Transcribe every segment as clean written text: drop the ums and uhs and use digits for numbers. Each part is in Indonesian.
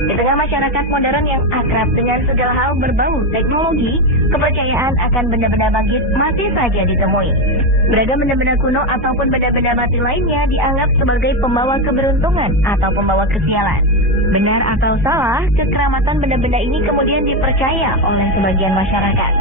Di tengah masyarakat modern yang akrab dengan segala hal berbau teknologi, kepercayaan akan benda-benda bangkit masih saja ditemui. Beragam benda-benda kuno ataupun benda-benda mati lainnya dianggap sebagai pembawa keberuntungan atau pembawa kesialan. Benar atau salah, kekeramatan benda-benda ini kemudian dipercaya oleh sebagian masyarakat.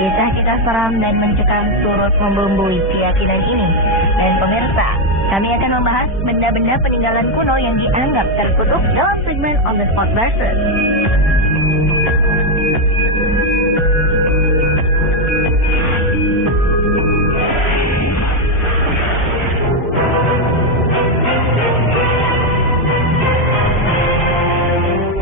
Kisah-kisah seram dan mencekam turut membumbui keyakinan ini. Dan pemirsa, kami akan membahas benda-benda peninggalan kuno yang dianggap terkutuk dalam segmen On The Spot Versus.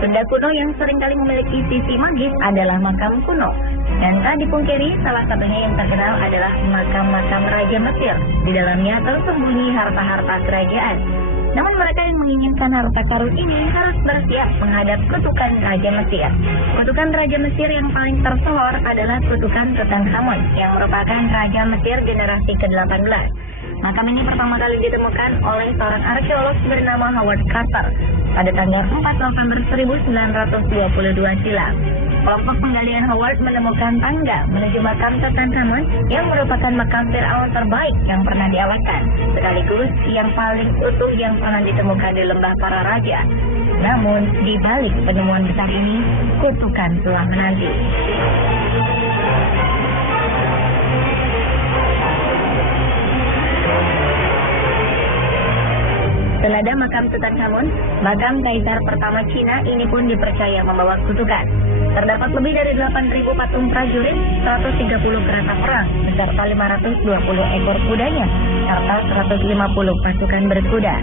Benda kuno yang seringkali memiliki sisi magis adalah makam kuno. Dan tak dipungkiri, salah satunya yang terkenal adalah makam-makam Raja Mesir. Di dalamnya tersembunyi harta-harta kerajaan. Namun mereka yang menginginkan harta karun ini harus bersiap menghadap kutukan Raja Mesir. Kutukan Raja Mesir yang paling tersohor adalah kutukan Tutankhamun, yang merupakan Raja Mesir generasi ke-18. Makam ini pertama kali ditemukan oleh seorang arkeolog bernama Howard Carter pada tanggal 4 November 1922 silam. Kelompok penggalian Howard menemukan tangga menuju makam Tutankhamun yang merupakan makam Firaun terbaik yang pernah diawetkan, sekaligus yang paling utuh yang pernah ditemukan di lembah para raja. Namun, di balik penemuan besar ini, kutukan telah menanti. Senada makam Tutankhamun, makam Kaisar pertama Cina ini pun dipercaya membawa kutukan. Terdapat lebih dari 8.000 patung prajurit, 130 kereta perang, beserta 520 ekor kudanya, serta 150 pasukan berkuda.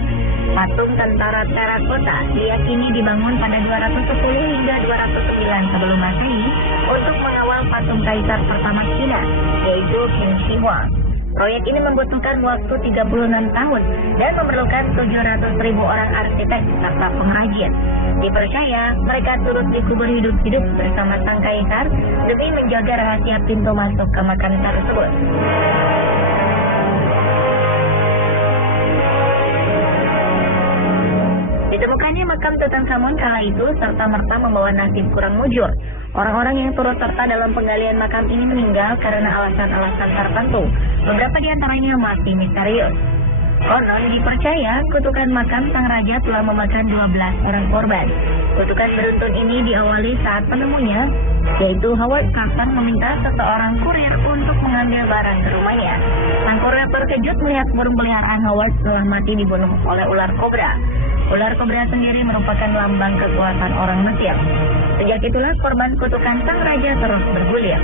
Patung tentara terakota diyakini dibangun pada 210 hingga 209 sebelum Masehi untuk mengawal patung Kaisar pertama Cina, yaitu Qin Shi Huang. Proyek ini membutuhkan waktu 36 tahun dan memerlukan 700.000 orang arsitek serta pengrajin. Dipercaya mereka turut dikubur hidup-hidup bersama sang kaisar demi menjaga rahasia pintu masuk ke makam tersebut. Ditemukannya makam Tutankhamun kala itu serta-merta membawa nasib kurang mujur. Orang-orang yang turut serta dalam penggalian makam ini meninggal karena alasan-alasan tertentu. Beberapa di antaranya masih misterius. Konon dipercaya kutukan makam sang raja telah memakan 12 orang korban. Kutukan beruntun ini diawali saat penemunya, yaitu Howard Carter meminta seseorang kurir untuk mengambil barang ke rumahnya. Sang kurir terkejut melihat burung peliharaan Howard telah mati dibunuh oleh ular kobra. Ular kobra sendiri merupakan lambang kekuatan orang Mesir. Sejak itulah korban kutukan sang raja terus bergulir.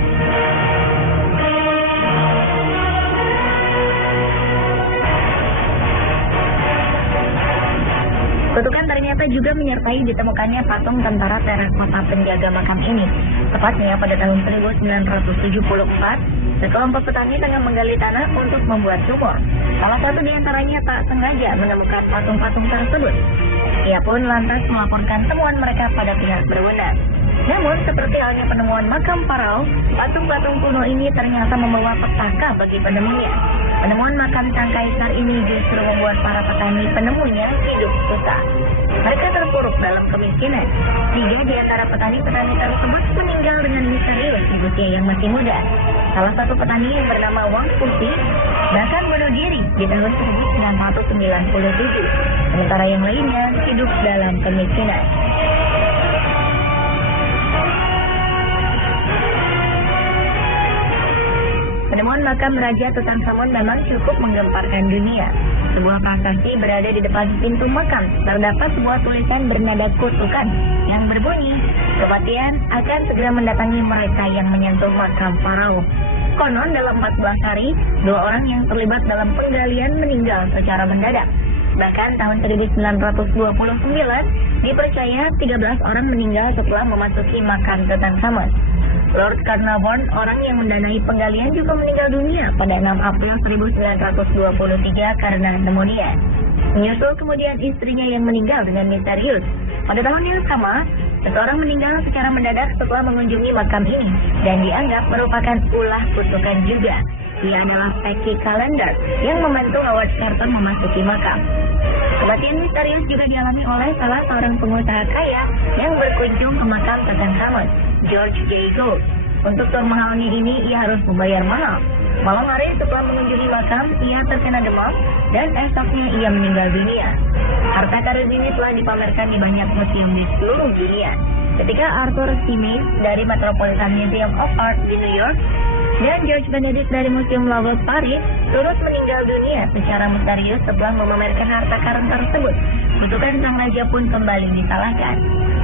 Kutukan ternyata juga menyertai ditemukannya patung tentara terakota penjaga makam ini. Tepatnya pada tahun 1974, sekelompok petani tengah menggali tanah untuk membuat sumur. Salah satu di antaranya tak sengaja menemukan patung-patung tersebut. Ia pun lantas melaporkan temuan mereka pada pihak berwenang. Namun, seperti halnya penemuan makam Parao, patung-patung kuno ini ternyata membawa petaka bagi penemunya. Penemuan makam sang kaisar ini justru membuat para petani penemunya hidup susah. Mereka terpuruk dalam kemiskinan. 3 di antara petani-petani tersebut meninggal dengan misterius di usia yang masih muda. Salah satu petani yang bernama Wang Fuxi bahkan bunuh diri di tahun 1997. Sementara yang lainnya hidup dalam kemiskinan. Penemuan makam Raja Tutankhamun memang cukup menggemparkan dunia. Sebuah prasasti berada di depan pintu makam. Terdapat sebuah tulisan bernada kutukan yang berbunyi, "Kematian akan segera mendatangi mereka yang menyentuh makam Farao." Konon dalam 14 hari, 2 orang yang terlibat dalam penggalian meninggal secara mendadak. Bahkan tahun 1929 dipercaya 13 orang meninggal setelah memasuki makam Tutankhamun. Lord Carnarvon, orang yang mendanai penggalian, juga meninggal dunia pada 6 April 1923 karena pneumonia. Menyusul kemudian istrinya yang meninggal dengan misterius. Pada tahun yang sama, seseorang meninggal secara mendadak setelah mengunjungi makam ini dan dianggap merupakan ulah kutukan juga. Ia adalah Peggy Calendar yang membantu Howard Carter memasuki makam. Kematian misterius juga dialami oleh salah seorang pengusaha kaya yang berkunjung ke makam Tutankhamun, George J. Gould. Untuk tur mahalnya ini, ia harus membayar mahal. Malam hari setelah mengunjungi makam, ia terkena demam dan esoknya ia meninggal dunia. Harta karun ini telah dipamerkan di banyak museum di seluruh dunia. Ketika Arthur C. Mace dari Metropolitan Museum of Art di New York dan George Benedict dari Museum Louvre Paris turut meninggal dunia secara misterius setelah memamerkan harta karun tersebut, kutukan sang raja pun kembali disalahkan.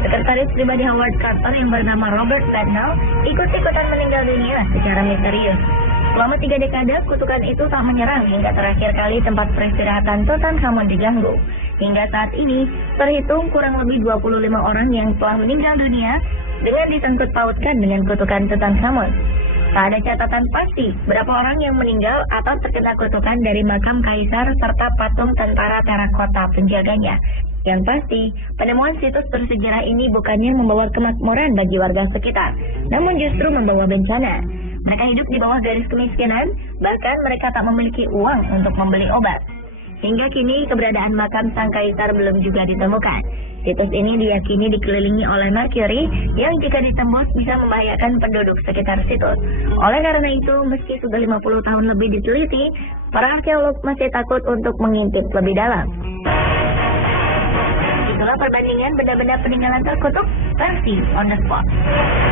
Sekretaris pribadi Howard Carter yang bernama Robert Badnall ikut-ikutan meninggal dunia secara misterius. Selama 3 dekade, kutukan itu tak menyerang hingga terakhir kali tempat peristirahatan Tutankhamun diganggu. Hingga saat ini, terhitung kurang lebih 25 orang yang telah meninggal dunia dengan disangkut pautkan dengan kutukan Tutankhamun. Tak ada catatan pasti berapa orang yang meninggal atau terkena kutukan dari makam kaisar serta patung tentara terakota penjaganya. Yang pasti, penemuan situs bersejarah ini bukannya membawa kemakmuran bagi warga sekitar, namun justru membawa bencana. Mereka hidup di bawah garis kemiskinan, bahkan mereka tak memiliki uang untuk membeli obat. Hingga kini, keberadaan makam sang kaisar belum juga ditemukan. Situs ini diyakini dikelilingi oleh merkuri yang jika ditembus bisa membahayakan penduduk sekitar situs. Oleh karena itu, meski sudah 50 tahun lebih diteliti, para arkeolog masih takut untuk mengintip lebih dalam. Itulah perbandingan benda-benda peninggalan terkutuk versi On The Spot.